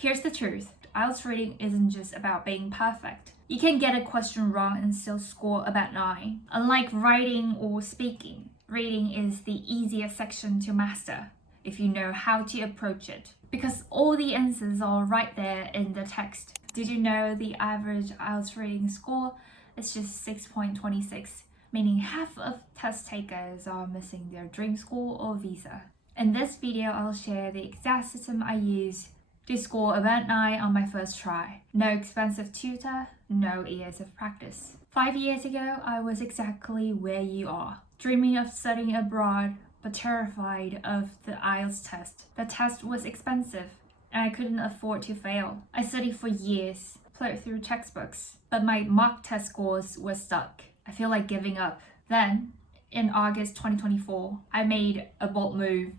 Here's the truth. IELTS reading isn't just about being perfect. You can get a question wrong and still score about 9. Unlike writing or speaking, reading is the easiest section to master if you know how to approach it, because all the answers are right there in the text. Did you know the average IELTS reading score is just 6.26, meaning half of test takers are missing their dream school or visa? In this video, I'll share the exact system I use to score about 9 on my first try. No expensive tutor, no years of practice. 5 years ago, I was exactly where you are, dreaming of studying abroad, but terrified of the IELTS test. The test was expensive, and I couldn't afford to fail. I studied for years, plowed through textbooks, but my mock test scores were stuck. I feel like giving up. Then, in August 2024, I made a bold move.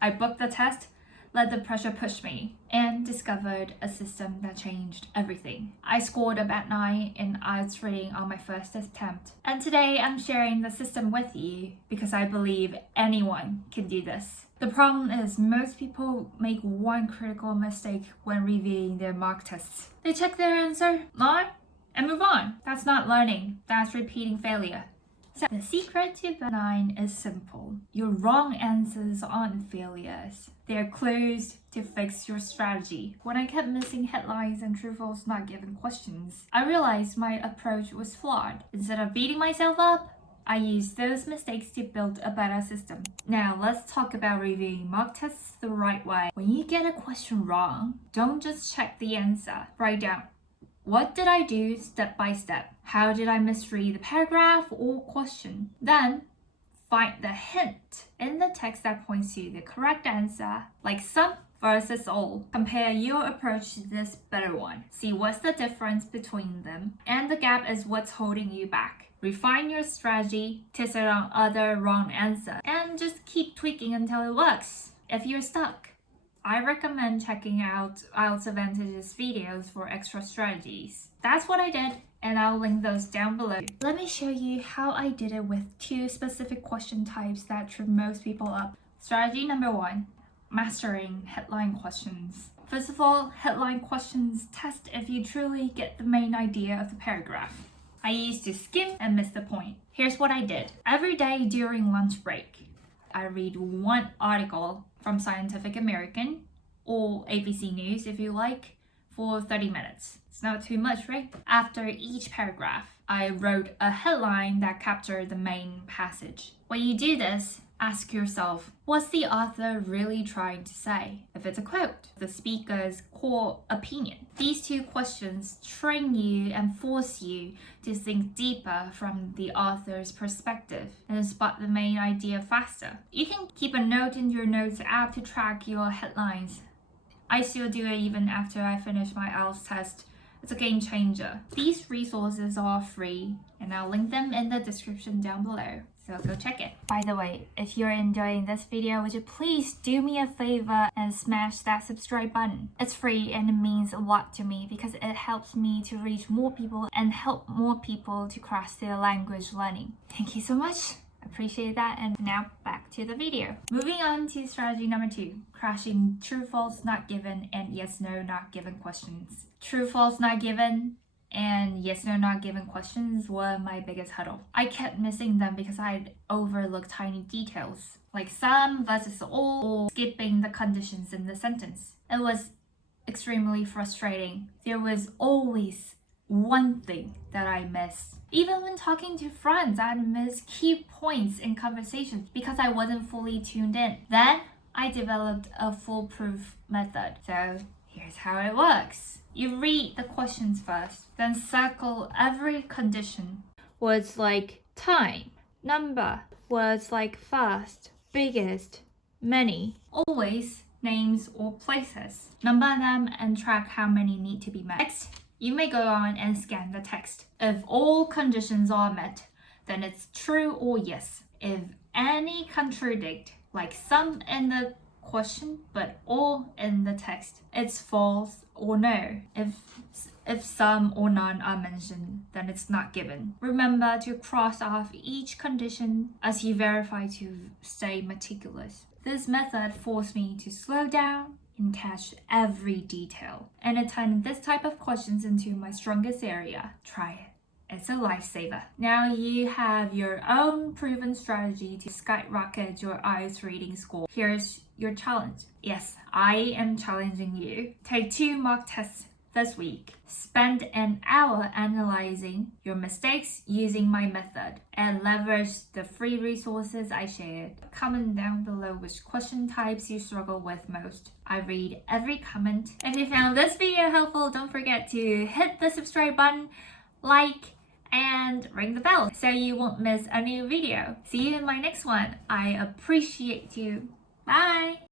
I booked the test, let the pressure push me, and discovered a system that changed everything. I scored about 9 in IELTS reading on my first attempt. And today I'm sharing the system with you because I believe anyone can do this. The problem is most people make one critical mistake when reviewing their mock tests. They check their answer, 9, and move on. That's not learning, that's repeating failure. So the secret to 9 is simple. Your wrong answers aren't failures. They're clues to fix your strategy. When I kept missing headlines and true-false not given questions, I realized my approach was flawed. Instead of beating myself up, I used those mistakes to build a better system. Now let's talk about reviewing mock tests the right way. When you get a question wrong, don't just check the answer. Write down, what did I do step by step? How did I misread the paragraph or question? Then, find the hint in the text that points to the correct answer, like some versus all. Compare your approach to this better one. See what's the difference between them, and the gap is what's holding you back. Refine your strategy, test it on other wrong answers, and just keep tweaking until it works. If you're stuck, I recommend checking out IELTS Advantage's videos for extra strategies. That's what I did, and I'll link those down below. Let me show you how I did it with 2 specific question types that trip most people up. Strategy number 1, mastering headline questions. First of all, headline questions test if you truly get the main idea of the paragraph. I used to skim and miss the point. Here's what I did. Every day during lunch break, I read one article from Scientific American or ABC News if you like for 30 minutes. It's not too much, right? After each paragraph, I wrote a headline that captured the main passage. When you do this, ask yourself, what's the author really trying to say? If it's a quote, the speaker's core opinion. These 2 questions train you and force you to think deeper from the author's perspective and spot the main idea faster. You can keep a note in your notes app to track your headlines. I still do it even after I finish my IELTS test. It's a game changer. These resources are free, and I'll link them in the description down below. So go check it. By the way, if you're enjoying this video, would you please do me a favor and smash that subscribe button? It's free and it means a lot to me because it helps me to reach more people and help more people to cross their language learning. Thank you so much. Appreciate that. And now back to the video. Moving on to strategy number 2, crashing true, false, not given, and yes, no, not given questions. True, false, not given and yes, no, not given questions were my biggest hurdle. I kept missing them because I'd overlooked tiny details, like some versus all, or skipping the conditions in the sentence. It was extremely frustrating. There was always one thing that I missed. Even when talking to friends, I'd miss key points in conversations because I wasn't fully tuned in. Then I developed a foolproof method. So here's how it works. You read the questions first, then circle every condition. Words like time, number, words like fast, biggest, many. Always names or places. Number them and track how many need to be met. Next, you may go on and scan the text. If all conditions are met, then it's true or yes. If any contradict, like some in the question but all in the text, it's false or no. If some or none are mentioned, then it's not given. Remember to cross off each condition as you verify to stay meticulous. This method forced me to slow down, and catch every detail. And I turn this type of questions into my strongest area. Try it. It's a lifesaver. Now you have your own proven strategy to skyrocket your IELTS reading score. Here's your challenge. Yes, I am challenging you. Take 2 mock tests this week. Spend an hour analyzing your mistakes using my method and leverage the free resources I shared. Comment down below which question types you struggle with most. I read every comment. If you found this video helpful, don't forget to hit the subscribe button, like, and ring the bell so you won't miss a new video. See you in my next one. I appreciate you. Bye!